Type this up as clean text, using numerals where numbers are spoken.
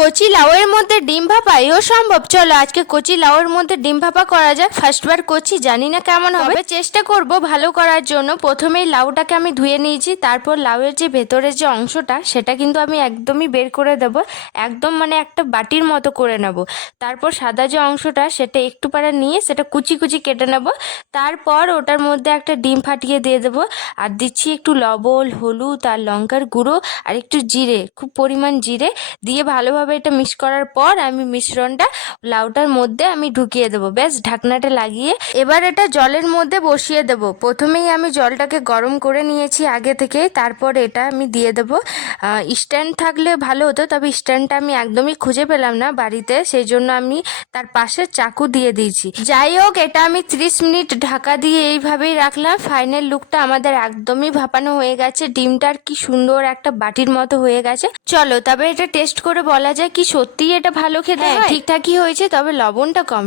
কচি লাউয়ের মধ্যে ডিম ভাপা এও সম্ভব। চলো আজকে কচি লাউয়ের মধ্যে ডিম ভাপা করা যাক। ফার্স্টবার করছি, জানি না কেমন হবে, চেষ্টা করব ভালো করার জন্য। প্রথমেই লাউটাকে আমি ধুয়ে নিয়েছি, তারপর লাউয়ের যে ভেতরের যে অংশটা সেটা কিন্তু আমি একদমই বের করে দেব, একদম মানে একটা বাটির মতো করে নেব। তারপর সাদা যে অংশটা সেটা একটু পারা নিয়ে সেটা কুচি কুচি কেটে নেব। তারপর ওটার মধ্যে একটা ডিম ফাটিয়ে দিয়ে দেবো, আর দিচ্ছি একটু লবণ, হলুদ আর লঙ্কার গুঁড়ো আর একটু জিরে, খুব পরিমাণ জিরে দিয়ে ভালোভাবে এটা মিক্স করার পর আমি মিশ্রণটা লাউটার মধ্যে আমি ঢুকিয়ে দেবো। ব্যাস, ঢাকনাটা লাগিয়ে এবার এটা জলের মধ্যে বসিয়ে দেবো। প্রথমেই আমি জলটাকে গরম করে নিয়েছি আগে থেকে, তারপর এটা আমি দিয়ে দেবো। স্ট্যান্ড থাকলে ভালো হতো, তবে স্ট্যান্ডটা আমি একদমই খুঁজে পেলাম না বাড়িতে, সেই জন্য আমি তার পাশে চাকু দিয়ে দিয়েছি। যাই হোক, এটা আমি 30 মিনিট ঢাকা দিয়ে এইভাবেই রাখলাম। ফাইনাল লুকটা আমাদের একদমই ভাপানো হয়ে গেছে। ডিমটার কি সুন্দর একটা বাটির মতো হয়ে গেছে। চলো তবে এটা টেস্ট করে বলা যায় কি সত্যিই এটা ভালো খেতে হয়। ঠিকঠাকই হয়েছে, তবে লবণটা কম